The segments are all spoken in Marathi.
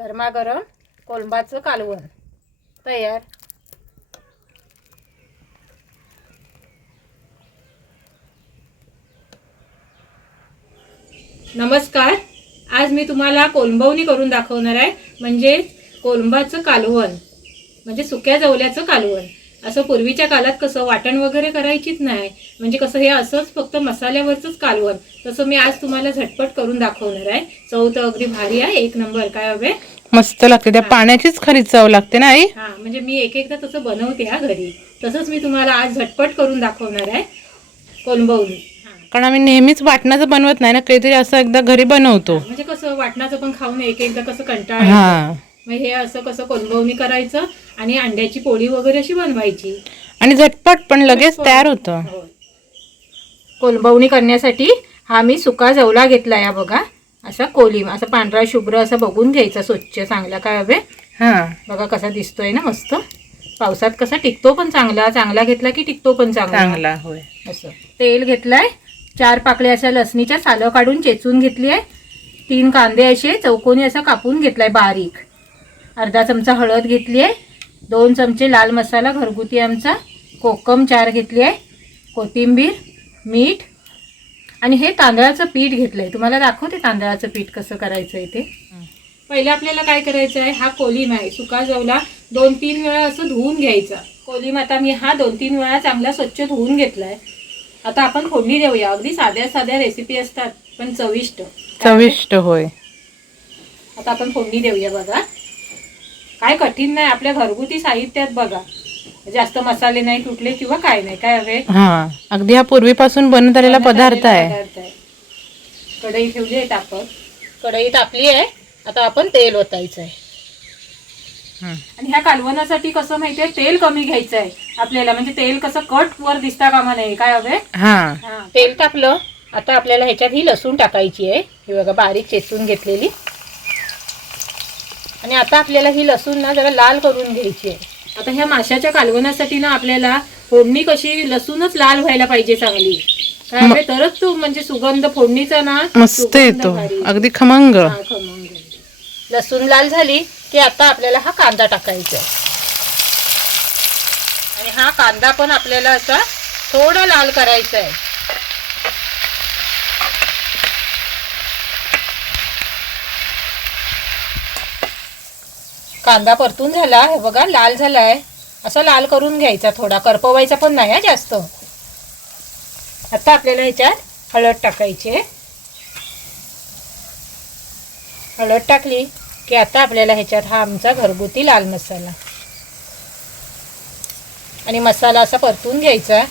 गरमागरम कोलंबाचं कालवण. तयार. नमस्कार. आज मी तुम्हाला कोलंबवणी करून दाखवणार आहे म्हणजे कोलंबाचं कालवण. म्हणजे सुक्या जवल्याचं कालवण. असं पूर्वीच्या काळात कसं वाटण वगैरे करायचीच नाही. म्हणजे कसं हे असंच फक्त मसाल्यावरचंच कालवण. तसं मी आज तुम्हाला झटपट करून दाखवणार आहे. चव तर अगदी भारी आहे. एक नंबर. काय हवे? मस्त लागते. त्या पाण्याचीच खरी चव लागते ना आई? हा म्हणजे मी एक एकदा तसं बनवते हा घरी. तसंच मी तुम्हाला आज झटपट करून दाखवणार आहे. कोलंबवणी हा. कारण आम्ही नेहमीच वाटणाचं बनवत नाही ना. काहीतरी असं एकदा घरी बनवतो. म्हणजे कसं वाटणाचं पण खाऊन एक एकदा कसं कंटाळा मग हे असं कसं कोलंबवणी करायचं आणि अंड्याची पोळी वगैरे अशी बनवायची. आणि झटपट पण लगेच तयार होतं. कोलंबवणी करण्यासाठी हा मी सुका जवला घेतला या बघा. असा कोलिम असा पांढरा शुभ्र असा बघून घ्यायचा स्वच्छ चांगला काय हवे? हा. बघा कसा दिसतोय ना मस्त. पावसात कसा टिकतो पण चांगला चांगला घेतला की टिकतो पण चांगला होय. असं. तेल घेतलंय. चार पाकळ्या अशा लसणीच्या सालं काढून चेचून घेतली आहे. तीन कांदे असे चौकोनी असा कापून घेतलाय बारीक. अर्धा चमचा हळद घेतली आहे. दोन चमचे लाल मसाला घरगुती आमचा कोकम चार घेतली आहे. कोथिंबीर मीठ आणि हे तांदळाचं पीठ घेतलंय. तुम्हाला दाखवते तांदळाचं पीठ कसं करायचं आहे ते. पहिले आपल्याला काय करायचं आहे? हा कोलिम आहे. सुका जवला दोन तीन वेळा असं धुवून घ्यायचा. कोलिम आता मी हा दोन तीन वेळा चांगला स्वच्छ धुवून घेतलाय. आता आपण फोडणी देऊया. अगदी साध्या साध्या रेसिपी असतात पण चविष्ट. चविष्ट होय. आता आपण फोडणी देऊया बघा. काय कठीण नाही आपल्या घरगुती साहित्यात बघा. जास्त मसाले नाही कुठले किंवा काय नाही काय हवे? हा अगदी हा पूर्वीपासून बनत आलेला पदार्थ आहे. पदार्थ आहे. कढई ठेवली आहे तापत. कढई तापली आहे. आता आपण तेल ओतायचं आहे. हं. आणि ह्या कालवणासाठी कसं माहितीये तेल कमी घ्यायचं आहे. आपल्याला म्हणजे तेल कसं कट वर दिसता कामा नाही काय हवे? हा तेल तापलं. आता आपल्याला ह्याच्यात ही लसूण टाकायची आहे. ही बघा बारीक चेचून घेतलेली. आणि आता आपल्याला ही लसूण ना जरा लाल करून घ्यायची आहे. आता ह्या माशाच्या कालवणासाठी ना आपल्याला फोडणी कशी लसूणच लाल व्हायला पाहिजे चांगली. काय तरच तो म्हणजे सुगंध फोडणीचा ना मस्त येतो. अगदी खमंग. खमंग. लसूण लाल झाली की आता आपल्याला हा कांदा टाकायचा आहे. आणि हा कांदा पण आपल्याला असा थोडा लाल करायचा आहे. कांदा परतून झाला हे बघा लाल झालाय. असा लाल करून घ्यायचा थोडा करपवायचा पण नाही हा जास्त. आता आपल्याला ह्याच्यात हळद टाकायची. हळद टाकली की आता आपल्याला ह्याच्यात हा आमचा घरगुती लाल मसाला. आणि मसाला असा परतून घ्यायचा.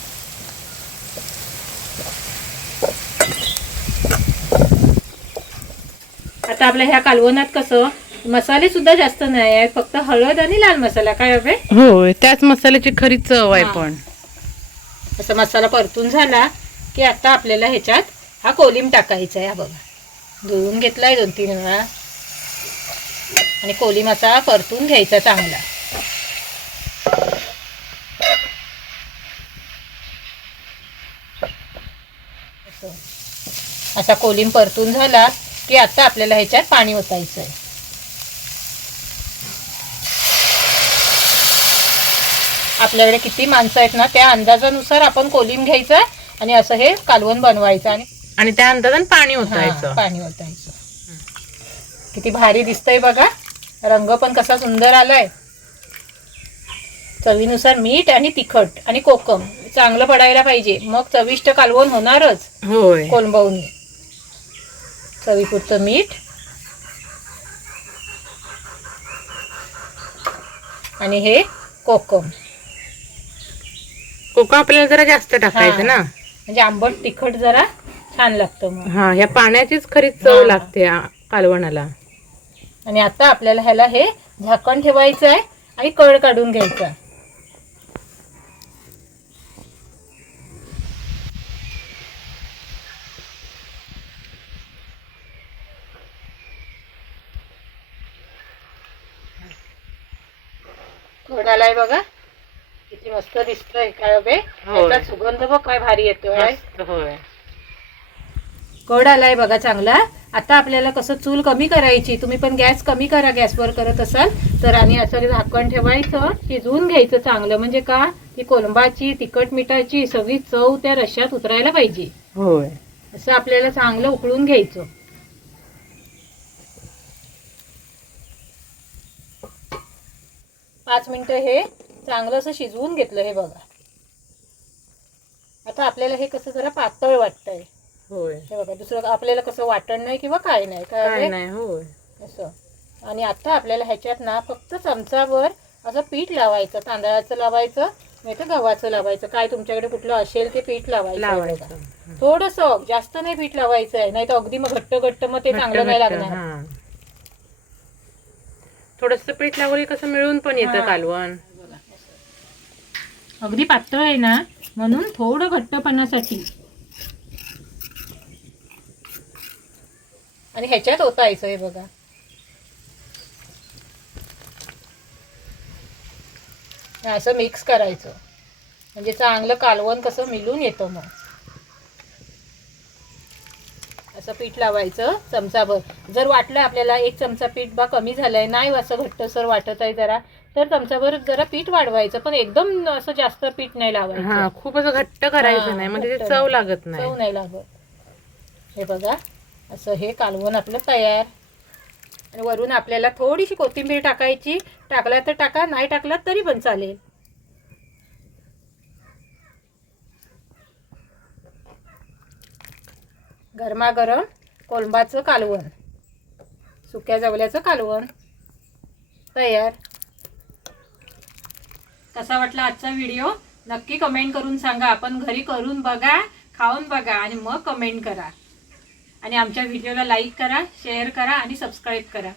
आता आपल्या ह्या कालवणात कसं मसाले सुद्धा जास्त नाही आहेत फक्त हळद आणि लाल मसाला. काय हवे होय त्याच मसाल्याची खरी चव आहे हा. पण. असा मसाला परतून झाला की आता आपल्याला ह्याच्यात हा कोलिम टाकायचा आहे हा बघा. धुवून घेतलाय दोन तीन वेळा. आणि कोलिम असा परतून घ्यायचा चांगला. असं. असा कोलिम परतून झाला की आता आपल्याला ह्याच्यात पाणी ओतायचं आहे. आपल्याकडे किती माणसं आहेत ना त्या अंदाजानुसार आपण कोलिम घ्यायचं आणि असं हे कालवण बनवायचं आणि आणि त्या अंदाजान पाणी हा, पाणी ओतायचं. किती भारी दिसतंय बघा. रंग पण कसा सुंदर आलाय. चवीनुसार मीठ आणि तिखट आणि कोकम. चांगलं पडायला पाहिजे. मग चविष्ट कालवण होणारच. होय. कोलंबवणी चवीपुरतं मीठ. आणि हे कोकम. कोकम आपल्याला जरा जास्त टाकायचं. ना. म्हणजे आंबट तिखट जरा छान लागतं मग. हा ह्या पाण्याचीच खरी चव. लागते कालवणाला. आणि आता आपल्याला ह्याला हे झाकण ठेवायचं आहे आणि कळ काढून घ्यायचा कळ आलाय बघा. किती मस्त दिसतोय काय बे. त्याचा सुगंध बघ काय भारी येतोय. होय. कड आलाय बघा चांगला. आता आपल्याला कसं चूल कमी करायची तुम्ही पण गॅस कमी करा गॅसवर करत असाल तर आणि असं झाकण ठेवायचं शिजवून घ्यायचं चांगलं. म्हणजे का? ती कोलंबाची तिखट मिठाची सगळी चव त्या रश्यात उतरायला पाहिजे. होय. असं आपल्याला चांगलं उकळून घ्यायचं. पाच मिनिटं हे चांगलं असं शिजवून घेतलं हे बघा. आता आपल्याला हे कसं जरा पातळ वाटतंय. होय. हे बघा दुसरं आपल्याला कसं वाटण नाही किंवा काय नाही काय काय नाही होय. असं. आणि आता आपल्याला ह्याच्यात ना फक्त चमचावर असं पीठ लावायचं तांदळाचं लावायचं नाही तर गव्हाचं लावायचं. काय तुमच्याकडे कुठलं असेल ते पीठ लावायचं आहे लावायचं. बघा. थोडंसं जास्त नाही पीठ लावायचं आहे नाही तर अगदी मग घट्ट घट्ट मग ते चांगलं नाही लागणार. थोडस पीठ लावली कसं मिळून पण येतं हा. कालवण. अगदी पातळ आहे ना म्हणून थोडं घट्टपणासाठी. आणि ह्याच्यात ओतायचं हे बघा. असं मिक्स करायचं. म्हणजे चांगलं कालवण कसं मिळून येतं मग. असं पीठ लावायचं चमचाभर. जर वाटलं आपल्याला एक चमचा पीठ बा कमी झालंय नाही असं घट्टसर वाटत आहे जरा तर चमचाभर जरा पीठ वाढवायचं पण एकदम असं जास्त पीठ नाही हा लावायचं खूप असं घट्ट करायचं नाही म्हणजे ते चव नाही. लागत चव नाही. नाही लागत. हे बघा असं हे कालवण आपलं तयार. आणि वरून आपल्याला थोडीशी कोथिंबीर टाकायची. टाकला तर टाका नाही टाकला तरी पण चालेल. गरमागरम कोलंबाचं कालवण. सुक्या जवल्याचं कालवण. तयार. कसा वाटला आजचा व्हिडिओ नक्की कमेंट करून सांगा. आपण घरी करून बघा खाऊन बघा आणि मग कमेंट करा. आणि आमच्या व्हिडिओला लाईक करा शेअर करा आणि सबस्क्राईब करा.